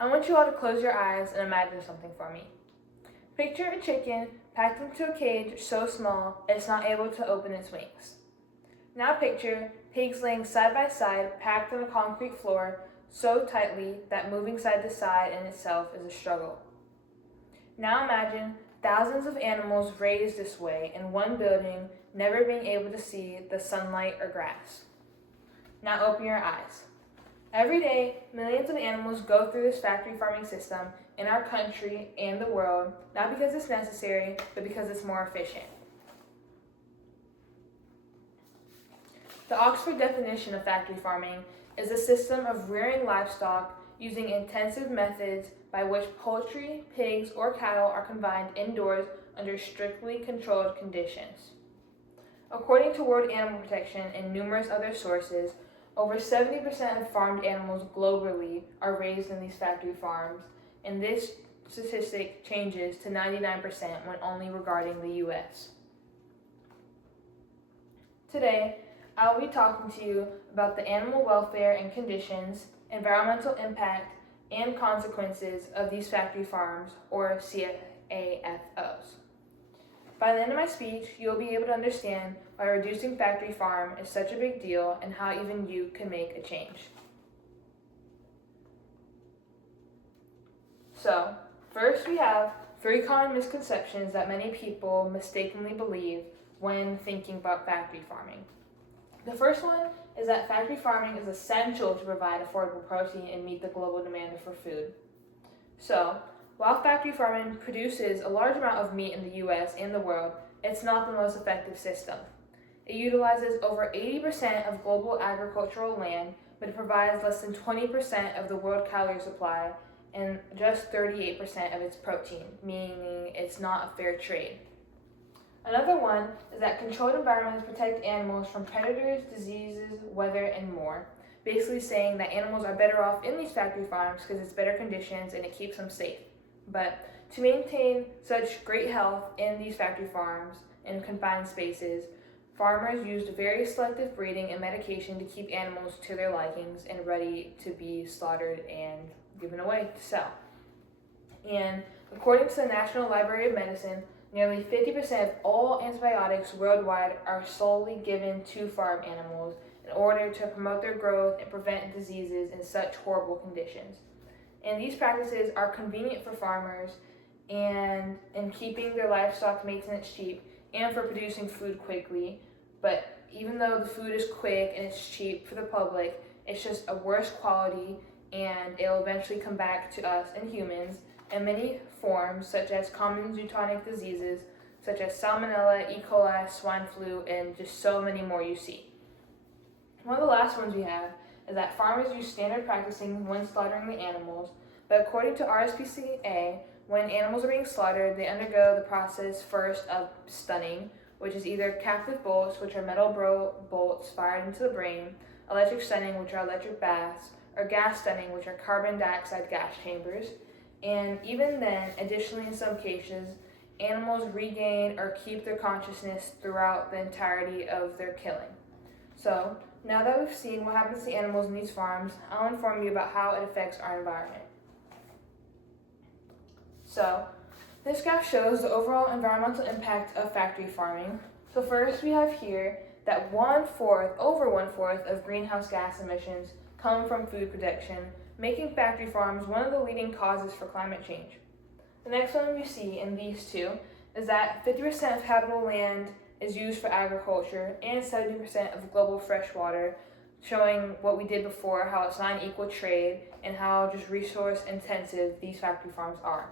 I want you all to close your eyes and imagine something for me. Picture a chicken packed into a cage so small it's not able to open its wings. Now picture pigs laying side by side, packed on a concrete floor so tightly that moving side to side in itself is a struggle. Now imagine thousands of animals raised this way in one building, never being able to see the sunlight or grass. Now open your eyes. Every day, millions of animals go through this factory farming system in our country and the world, not because it's necessary, but because it's more efficient. The Oxford definition of factory farming is a system of rearing livestock using intensive methods by which poultry, pigs, or cattle are confined indoors under strictly controlled conditions. According to World Animal Protection and numerous other sources, over 70% of farmed animals globally are raised in these factory farms, and this statistic changes to 99% when only regarding the US. Today, I will be talking to you about the animal welfare and conditions, environmental impact, and consequences of these factory farms, or CAFOs. By the end of my speech, you'll be able to understand why reducing factory farm is such a big deal and how even you can make a change. So, first we have 3 common misconceptions that many people mistakenly believe when thinking about factory farming. The first one is that factory farming is essential to provide affordable protein and meet the global demand for food. So, while factory farming produces a large amount of meat in the US and the world, it's not the most effective system. It utilizes over 80% of global agricultural land, but it provides less than 20% of the world calorie supply and just 38% of its protein, meaning it's not a fair trade. Another one is that controlled environments protect animals from predators, diseases, weather, and more, basically saying that animals are better off in these factory farms because it's better conditions and it keeps them safe. But to maintain such great health in these factory farms in confined spaces, farmers used very selective breeding and medication to keep animals to their likings and ready to be slaughtered and given away to sell. And according to the National Library of Medicine, nearly 50% of all antibiotics worldwide are solely given to farm animals in order to promote their growth and prevent diseases in such horrible conditions. And these practices are convenient for farmers and in keeping their livestock maintenance cheap and for producing food quickly. But even though the food is quick and it's cheap for the public, it's just a worse quality and it'll eventually come back to us and humans in many forms, such as common zoonotic diseases such as salmonella, E. coli, swine flu, and just so many more you see. One of the last ones we have is that farmers use standard practicing when slaughtering the animals, but according to RSPCA, when animals are being slaughtered, they undergo the process first of stunning, which is either captive bolts, which are metal bolts fired into the brain, electric stunning, which are electric baths, or gas stunning, which are carbon dioxide gas chambers. And even then, additionally in some cases, animals regain or keep their consciousness throughout the entirety of their killing. So, now that we've seen what happens to animals in these farms, I'll inform you about how it affects our environment. So, this graph shows the overall environmental impact of factory farming. So first we have here that over one fourth of greenhouse gas emissions come from food production, making factory farms one of the leading causes for climate change. The next one we see in these two is that 50% of habitable land is used for agriculture and 70% of global fresh water, showing what we did before, how it's not an equal trade and how just resource intensive these factory farms are.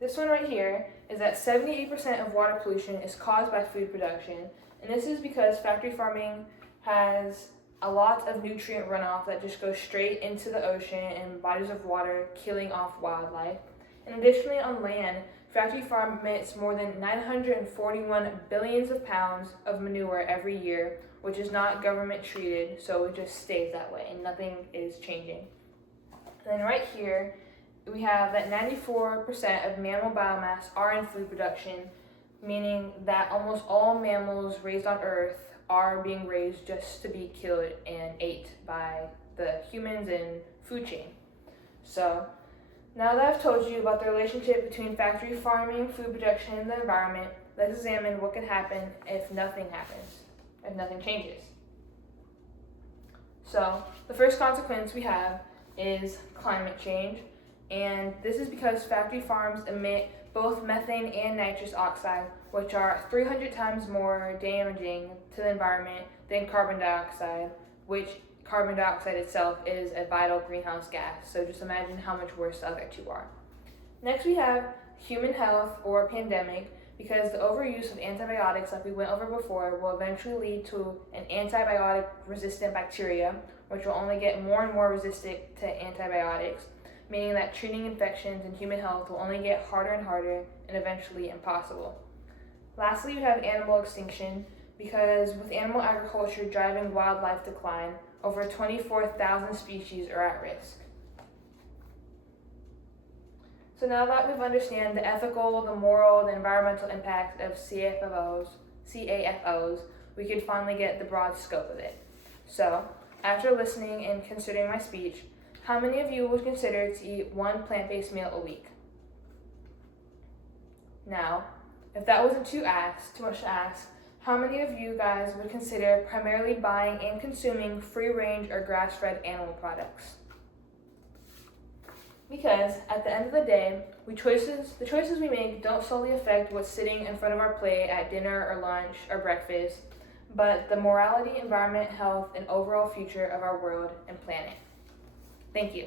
This one right here is that 78% of water pollution is caused by food production, and this is because factory farming has a lot of nutrient runoff that just goes straight into the ocean and bodies of water, killing off wildlife. And additionally on land, factory farm emits more than 941 billions of pounds of manure every year, which is not government treated, so it just stays that way and nothing is changing. And then right here, we have that 94% of mammal biomass are in food production, meaning that almost all mammals raised on Earth are being raised just to be killed and ate by the humans and food chain. So, now that I've told you about the relationship between factory farming, food production, and the environment, let's examine what could happen if nothing happens, if nothing changes. So, the first consequence we have is climate change, and this is because factory farms emit both methane and nitrous oxide, which are 300 times more damaging to the environment than carbon dioxide, which carbon dioxide itself is a vital greenhouse gas, so just imagine how much worse the other two are. Next we have human health or pandemic, because the overuse of antibiotics, like we went over before, will eventually lead to an antibiotic-resistant bacteria, which will only get more and more resistant to antibiotics, meaning that treating infections in human health will only get harder and harder and eventually impossible. Lastly, we have animal extinction, because with animal agriculture driving wildlife decline, over 24,000 species are at risk. So now that we've understood the ethical, the moral, the environmental impacts of CAFOs, we could finally get the broad scope of it. So, after listening and considering my speech, how many of you would consider to eat one plant-based meal a week? Now, if that wasn't too much to ask, how many of you guys would consider primarily buying and consuming free-range or grass-fed animal products? Because at the end of the day, the choices we make don't solely affect what's sitting in front of our plate at dinner or lunch or breakfast, but the morality, environment, health, and overall future of our world and planet. Thank you.